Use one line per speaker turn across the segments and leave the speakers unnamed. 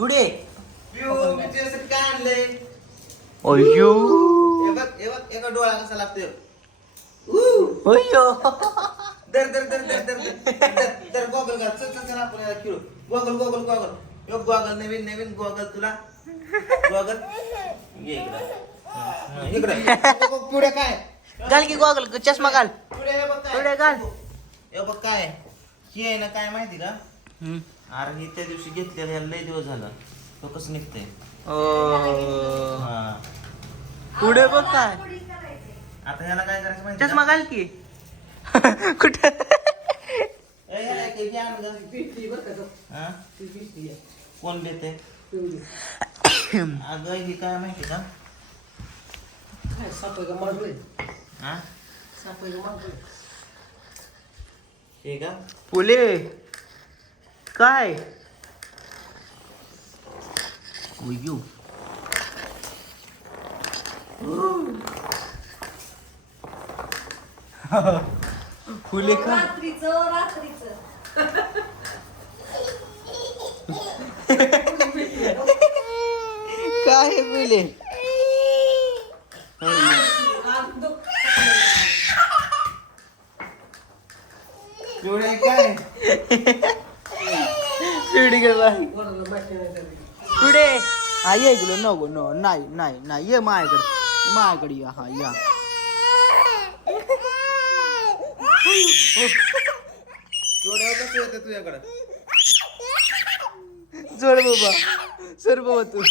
पुढे.
पिऊ मी तुझ्यासाठी काय आणलंय हे बघ हे बघ एका डोळा कसा लागतोय.
अय्यो
दर दर दर दर दर दर दर गॉगल घाल चल चल चल आपण याला खेळू. गॉगल गॉगल गॉगल यो गॉगल नवीन नवीन गॉगल तुला. गॉगल ये इकडं. इकडं. बघ, बघ, पुढे काय?
घाल की गॉगल चष्मा घाल.
पुढे हे बघ काय?
पुढे घाल.
हे बघ काय? ही आहे ना काय माहिती का?
हम्म.
अरे ही त्या दिवशी घेतलेलं ह्याला लय दिवस झाला. तो कसं निघतंय?
ओ.
हा.
पुढे बघ काय.
आता ह्याला काय करायचं माहिती
चष्मा
का?
घाल की. कुठे?
ए, ह्याला एक- एक आण गं. हा? कोण देते? अगं ही काय माहिती का? हा? हे का?
फुले. काय? अय्यो फुले काय
रात्रीचं रात्रीचं.
काय आहे फुले?
काय?
पुढे. हा ये इकडे. नको नो नाही नाही नाही. ये माझ्याकडे माझ्याकडे या. हा या.
तुझ्याकडं.
जोड बाबा. सर बाबा तू.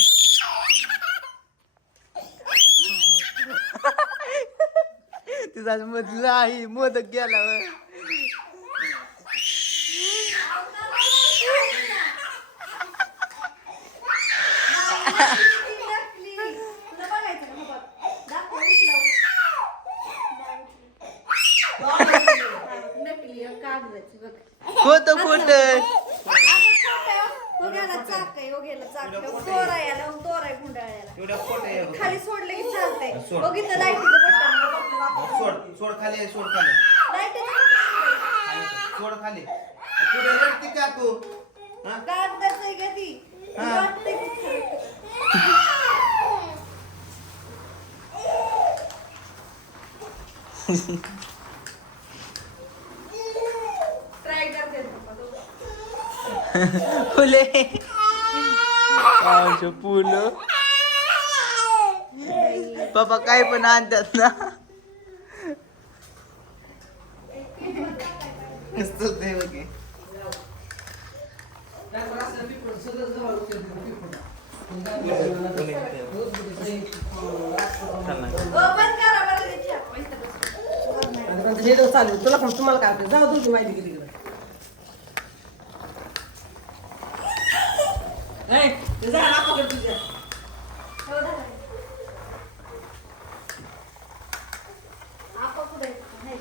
तिचा मधला आहे. मोदक गेला होय.
नकली. तुला बघायचं का? बघ. दाखव, उचलव. नकली आहे, कागदाची बघ.
खोटं खोटं
आता छोटं आहे, ओघ्याला चाक आहे, ओघ्याला चाक आहे. दोरा आहे याला, दोरा आहे गुंडाळ्याला.
एवढ्या खोट आहे बघ.
खाली सोडलं की चालतंय.
सोड.
बघ इथं लाईटीचं बटन
सोड सोड खाली सोड खाली.
लाईटीचं बटन
खाली सोड खाली. तुझ्या रडती का तू? हा?
कागदाचं आहे का ती.
हा.
वाटतंय ट्राय करते पप्पा दोघं.
फुले. अच्छा फुलं. पप्पा काय पण आणतात ना.
चालेल तुला पण तुम्हाला काय? जाऊ तुमची माहिती किती तुझ्या
हो, धरा. आपा कुठे आहेत? नाही.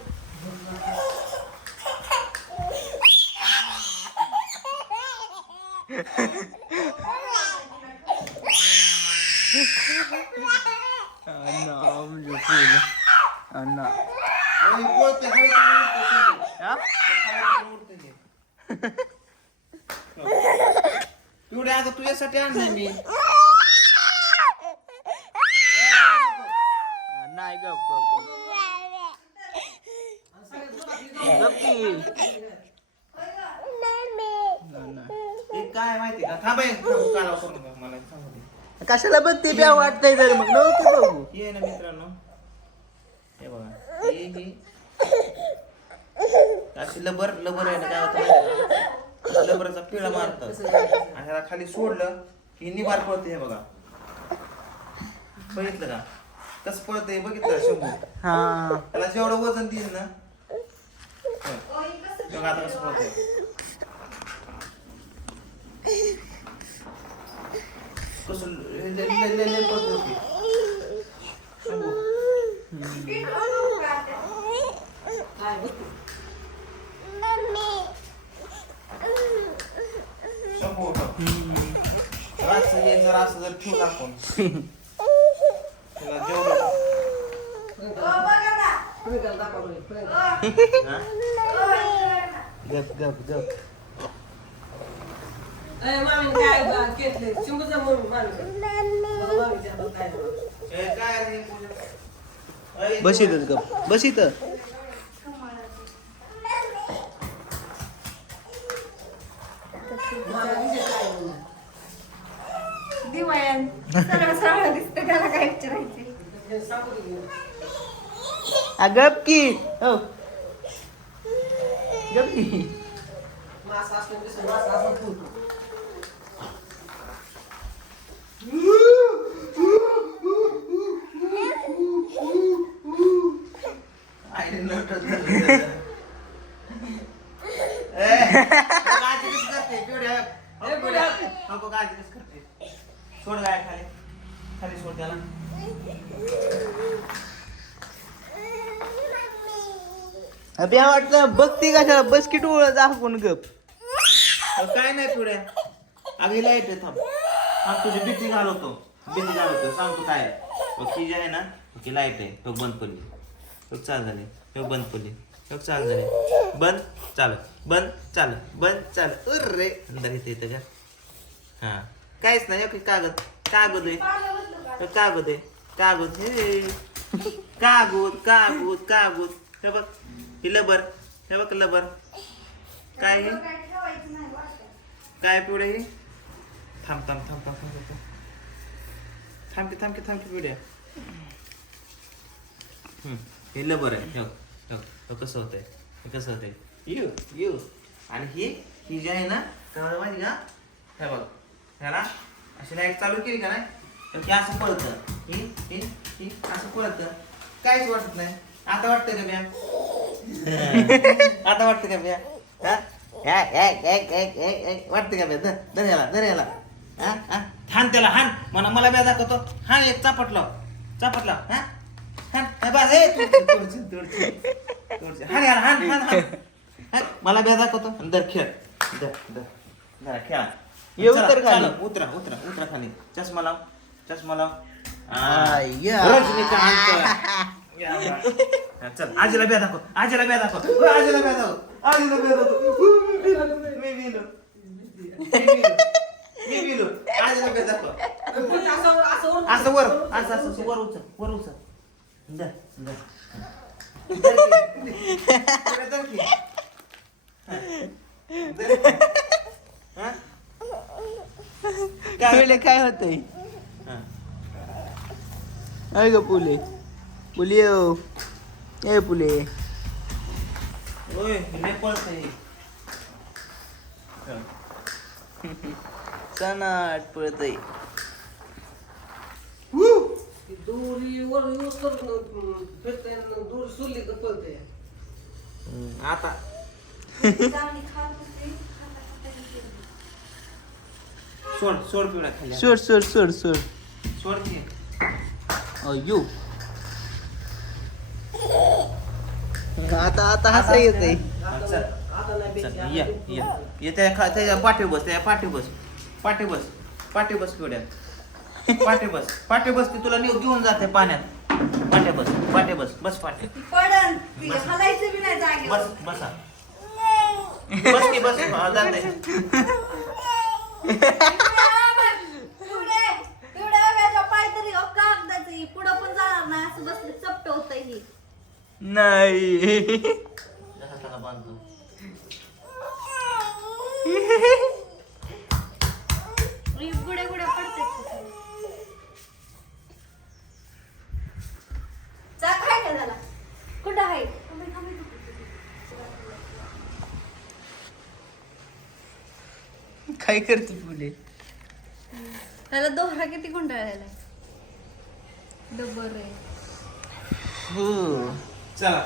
अण्णा म्हणजे फुलं
ते.
हा?
ते. एवढे आता तुझ्यासाठी आणलंय मी
नाही गप गप गप
काय माहिती का थांब मला.
कशाला बघते ब्या वाटतंय तर मग नव्हती बघू
आहे ना मित्रांनो हे हे. अशी लबर लबर आहे ना काय होतं माहिती का? लबराचा पिळा मारतात. आणि ह्याला खाली सोडलं की निबार पळते हे बघा. बघितलं का? कसं पळतंय बघितलं शंभू?
हा.
त्याला जेवढं वजन देईल ना
हे
आता कसं पळतंय. कसं लय- लय- लय- लय- लय पळतंय
बघ,
मामीच्या हातात काय आहे.
ए, काय रे पूजा? अय,
बस इथंच गप बस इथं
मामीचे काय आहे?
दिवाळ्यान सरळ सरळ दिसते त्याला काय विचारायचे
हे सांगू दे की.
आ, गप की हो गप की
मास असलं की मास असलं फुल.
आईने नटत धरलं. ए, काळजी कशी करते? पिवड्या. हो, पिवड्या. नको काळजी कशी करते? सोड गाय खाली खाली सोड त्याला
अभ्या वाटलं बघती कशाला बस की डोळं दाखवून गप.
काय नाही पुढे. अगदी लाइट आहे थांब. थांब तुझी भीती घालवतो. भीती घालवतो सांगतो काय बघ ती जी आहे ना ती लाइट आहे. तो बंद पडली. तो चाल झाली. तो बंद पडली. तो चाल झाली. बंद चाल. बंद चाल. बंद चाल. अरे अंदर इथे येतं का? हा. काहीच नाही ओके कागद. कागद आहे. कागद आहे. कागद हे. कागद कागद कागद. हे बघ. हे लबर. हे बघ लबर. काय हे? काय पिवड्या हे? थांब थांब थांब थांब थांब थांब. थांब की थांब की थांब की पिवड्या हे लबर आहे. हो हो हो कसं होतंय? हे कसं होतंय? यू यू आणि ही ही जी आहे ना तेवढं माहिती का? हे बघ. ह्याला अशी लाइट चालू केली का नाही? की असं पळतं. ही ही ही असं पळतं. काहीच वाटत नाही. आता वाटतं का ब्या आता वाटतं का ब्या हा? वाटतं का ब्या धर याला धर याला. हा हा? हान त्याला हान. म्हणा मला ब्या दाखवतो. हान एक चापट लाव. चापट लाव. हा? हे हे. मला दाखवतो. आणि धर खेळ. जरा खेळा.
ये
चला,
उतर खाली.
उतरा उतरा उतरा खाली. चष्मा लाव चष्मा लाव. हा. रजनीकांत. चल आजीला ब्या दाखव आजीला दाखव ओ, आजीला ब्या दाखव आजीला दाखव मी मी मी आजीला ब्या दाखव
असं असं वर-
असं वर असं वर उचल वर उचल की. पुढे की. हा. की. हा? काय
काय होतंय
हा.
अय ग पुले पुले ओ. ए पुले. सनाट
पळते.
आता. सोड सोड पिवळा खाली.
सोड सोड सोड सोड.
सोड
अयो. आता आता हसा
ये त्या त्याच्या पाठी बस त्या पाठी बस पाठी बस पाठी बस पिवड्यात पाठी बस पाठी बस ती तुला घेऊन जाते पाण्यात पाठे बस पाठे बस बस पाठे बस. बस बसा बस की बस
पुढे पाय तरी अहो, पुढं पण जाणार नाही असं बसलं चपट होत ही
नाही.
गुड्या गुड्या चाक आहे का कुठं आहे
काय करते पुले
त्याला दोहरा किती गुंडाळलेला आहे डबर आहे
हो.
चला.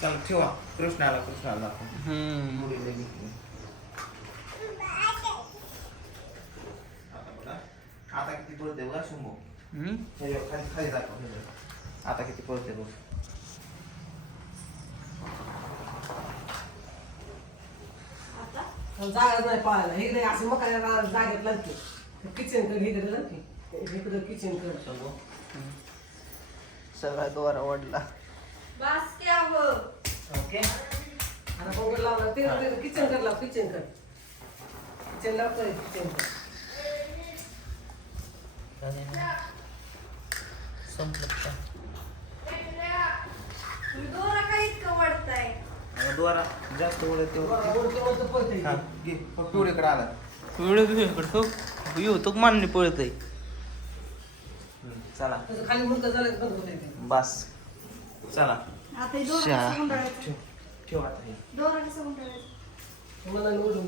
चला ठेवा. कृष्णाला कृष्णाला दाखव.
हम्म.
मुलीला घेतली. आता बघा. आता किती पळते बघा शंभू.
हम्म?
ह्याच्यावर खाली खाली दाखव ह्याच्यावर. आता किती पळते बघ.
जागाच नाही पळायला इकडे असं मका जागेत लागते किचन कर इकडे लागते इकडे किचन कर
शंभू.
सगळा दोरा वाढला
बास.
ओके.
आता लावला ते किचन कर लाव किचन कर किचन लावतोय किचन
संपलं का?
दोरा काय इतकं वाढताय
अगं दोरा जास्त उडत ते हा, घे फक्त आला
येऊ तो मान्य पळतय.
चला.
खाली मुलगा झालं की बंद होतंय ते.
बस. चला.
आता हे दोरा. कसं गुंडाळायचं
ठेव ठेव आता हे.
दोरा कसं गुंडाळायचं
मला निवडून